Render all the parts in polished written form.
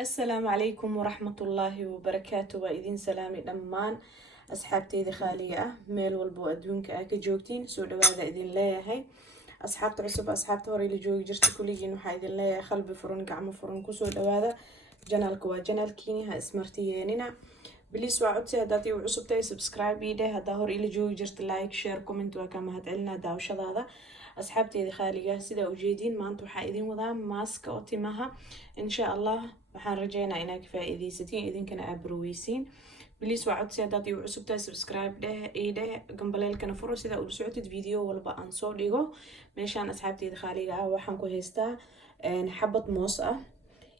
السلام عليكم ورحمة الله وبركاته وإذن سلامي دمان أصحابتي ذي خالية ميل والبو أدونك كجوكتين سو دوادا إذن لايهي أصحابت عصب أصحابت وري لجوي جرت كليين وحا إذن لايهي خلبي فرن قعم فرن كسو دوادا جنالك وجنال كيني ها اسمرتيينينا بليس وعدتي هداتي وعصبتي سبسكرايب إيدي هدا هور إلي جوي جرت لايك شير كومنت وكما هتعلنا داوشة هذا أصحابتي خالية سيدا وجيدين ما أنتو حايدين وذا ماسك أوتيمها إن شاء الله waxaan rajeynaa inaad ka faa'iidaysatiin idinkana aad barweysiin بليز وعدتي هداتي وعصبتي سبسكرايب ده إيده جنبالكنا فرو سيدا أول سعودة فيديو والبا أنصور ديجو ماشان أصحابتي خالية waxaan ku haystaa xabad moos ah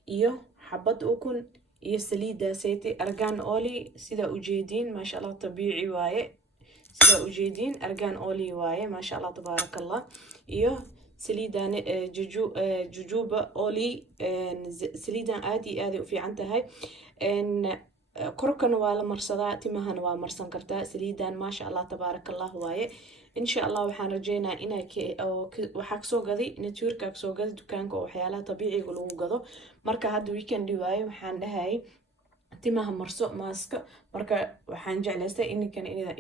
iyo xabad ukun iyo saliida sayti argan oli sida ujeedin ma sha Allah tabiici waaye sida ujeedin argan oli waaye ma sha Allah tabarakallah iyo سليدان جوجوبا أولي سليدان آدي وفي عنتها إن كركن ولا مرصدا تمهن ومرصن كرتا سليدان ما شاء الله تبارك الله واي إن شاء الله وحنا رجينا إنا أو وحق سوقدي نتورك سوقدي دكانك أو حيالها طبيعي يقولوا قضوا مركا هاد ويكند واي وحنا هاي timaha marso maaska marka waxaan jeclaystay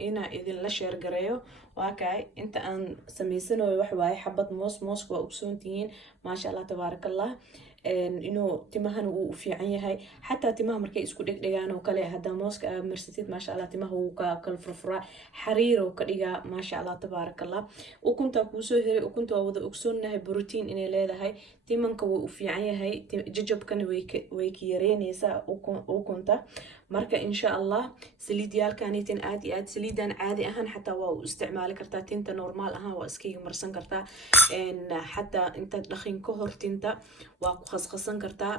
ina idin la sheer gareeyo waa kay inta aan sameysanayo wax waaye xabad moos waa ogsoontihiin maasha Allah tabarakallah inuu timahan uu fiican yahay xataa timaha markay isku dhigdhigaan oo kale hada mooska aad marsatid maasha Allah timaha uu ka kala furfura xariir oo ka dhiga maasha Allah tabarakallah ukunta ku soo hiray ukunta waa wada ogsoonahay protein inay leedahay timanka wuu fiican yahay jajabkana way ka yareynaysaa ukunta marka insha Allah saliidyaalkanitin aad iyo aad saliidan caadi ahaan xataa waa u isticmaali kartaa tinta normal ahaan waa iskaga marsan kartaa xataa inta dhaqin ka hor tinta waa ku khasqasan kartaa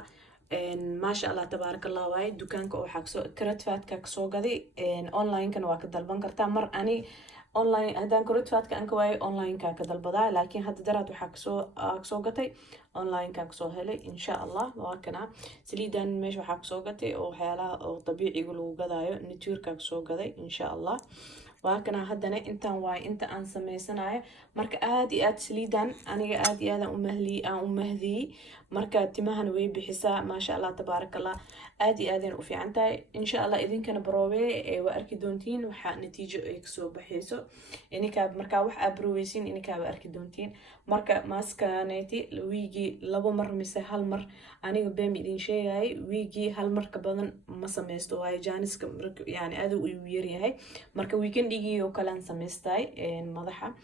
ما شاء الله تبارك الله وايد دكانك أو حكسو كرت فاتك كسو قدي أونلاين كان واكد دلبان كرتا مر أني أونلاين هدان كرت فاتك أنك واي أونلاين كاك دلبضا لكن هاد درات وحكسو قتي أونلاين كاكسو هلي إن شاء الله واكنا سليدان مش وحكسو قتي أو حيالا أو طبيعي يقولوا قدايو نتور كاكسو قدي إن شاء الله واكنا هدنا انتان واي انت aan sameysanayo marka aad iyo aad saliidan aniga aad iyo aad u mahdi marka timahan way bixisaa ma sha Allah tabarakallah aad iyo aad u fiican tahay insha Allah idinkana baroowe waa arki doontiin waxa natiijo ay soo baxayso ininka marka wax aad baroweysin ininka waa arki doontiin marka maaskaneeti wiigi labo mar mise hal mar aniga beem idin sheegay wiigi hal mar ka badan ma sameysto way jaaniska yani aad u yar yahay marka weekend ديجي وكلام سمستاي مضحة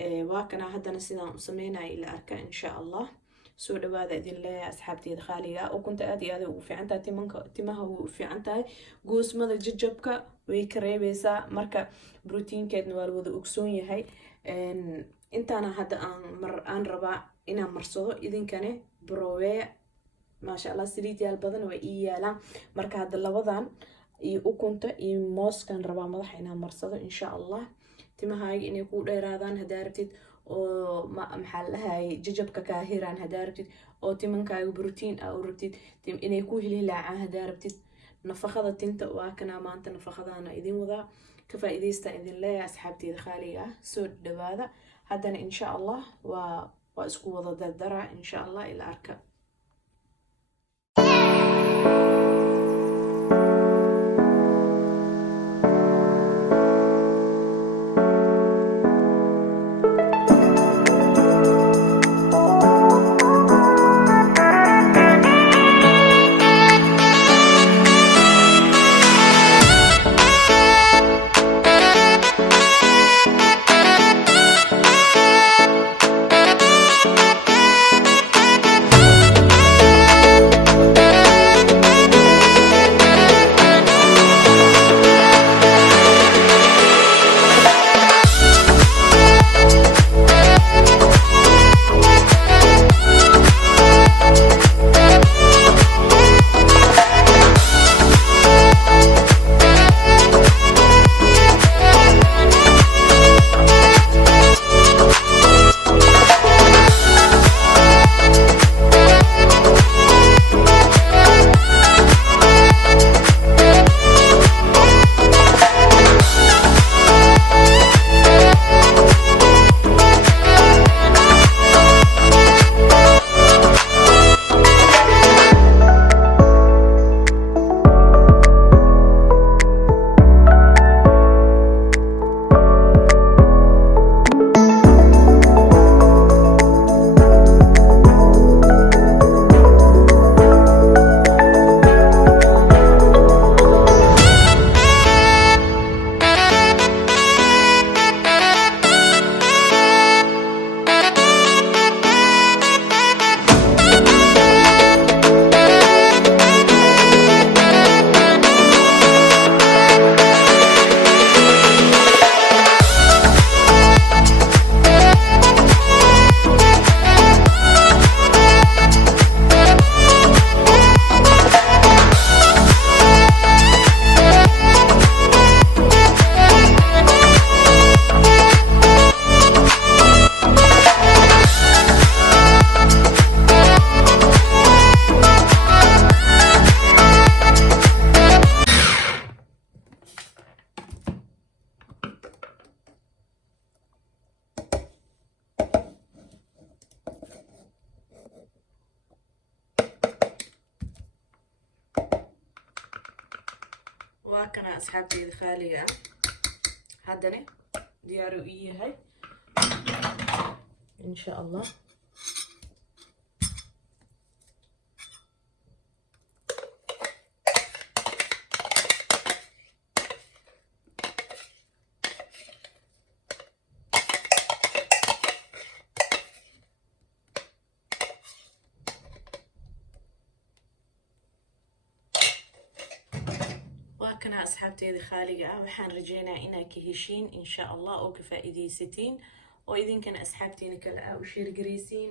واكنا هدنا سيدان سمينا إلى أركا إن شاء الله سو دوادا إذن الله أصحابتي دخالية وكنت آدي هذا وفي عنتها تمها وفي عنتها قوس ماذا ججبك ويكريبيسا مركا بروتين كاد نوالوذ أكسون يهي انت أنا هذا أن ربع إنا مرصوه إذن كان بروي ما شاء الله سليتي البضن وإيالا مركا هذا اللوضان iyo ukunta iyo mooskan rabaa madaxa inaan marsado insha Allah timahaaga inay ku dheeraadaan hadaa rabtid oo maxaa lahaay jajabka ka hiraan hadaa rabtid oo timankaaga protein ah u rabtid inay ku hililaacaan hadaa rabtid nafaqada tinta waa kana maanta nafaqadana idin wada ka faa'iideysta idin leeyahay asxaabteyda khaaliga soo dhawaada hadana insha Allah waa isku wada dardara insha Allah ila arka واكنا أصحابتي الخالية هادني ديارو إيه هاي إن شاء الله. وكنا أصحابتي خالقة وحان رجينا إنا كهشين إن شاء الله أو كفائدي ستين وإذن كان أصحابتي نكلا وشير قريسين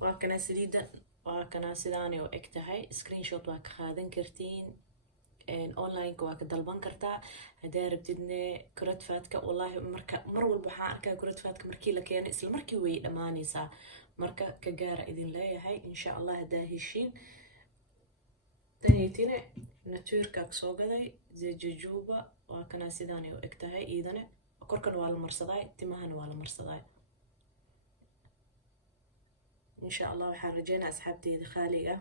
وكنا سديدا وكنا سداني وإكتهاي سكرين شوت واك خادن كرتين إن أونلاين كواك دلبان كرتا هدا ربتدنا كرت فاتك والله مر والبحان كرت فاتك مركي لك يعني اسل مركي وي أماني سا مركا كجارة إذن لا هاي إن شاء الله هدا هشين تنيتنا ناتوركا كسو غداي زي جوجوبا وكنا سيداني وإكتهاي إيدنا كوركن waa la marsaday timahana waa la marsaday insha Allah waxaan rajeynaa asxaabteyda khaaliga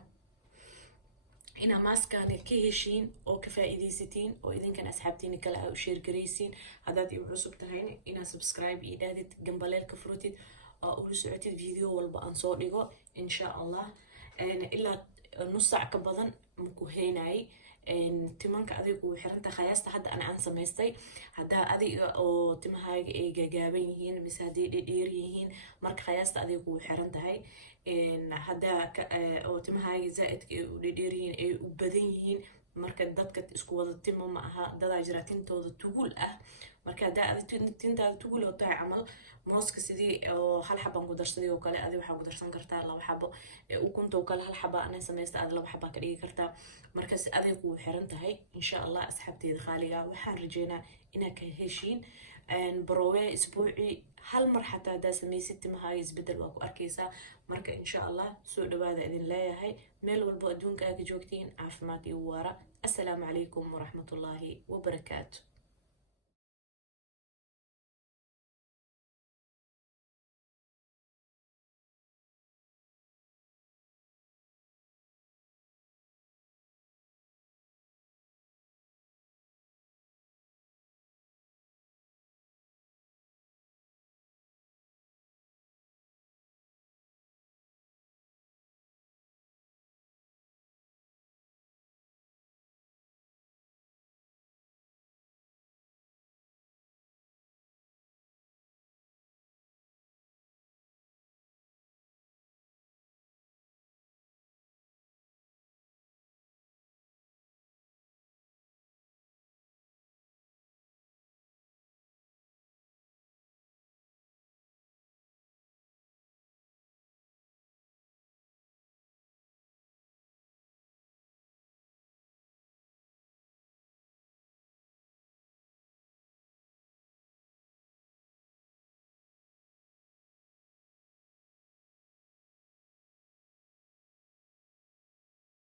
ina maaskani ka heshiin oo ka faa'iideysatiin oo idinkan asxaabtiina kala u share gareysiin hadaad igu cusub tahayna ina subscribe ii dhaadid gambaleelka furutid oo ula socotid video walba aan soo dhigo insha Allah ilaa nus saac ka badan muku heenay timanka adigu xiranta qiyaasta hadda aan sameystay hada adiga oo timahaaga ay gagaaban yihiin mise hadii dheer yihiin marka qiyaasta adigu xirantahay hada oo timahaaga zaaid u dheer yihiin ay u badan yihiin marka dadka isku wada timo ma aha dad ajraatintooda tugul ah marka hada tintaada tugul oo tahay amal mooska sidii oo hal xabban ku darsaday oo kale adiga waxa ku darsan kartaa laba xabo ukunta oo kale hal xaba aan sameeysta aad laba xaba ka dhigi kartaa markaas adigu xiran tahay insha Allah asxaabteeda khaaliga waxaan rajeynaa inaad ka heshiin baroowe isbuuci hal mar xataa hada sameeysid timahaaga isbedel waa ku arkaysaa marka insha Allah soo dhawaada idin leeyahay meel walba adduunka aad joogtiin caafimaad iyo waara assalaamu calaykum waraxmatullaahi wabarakaatuh.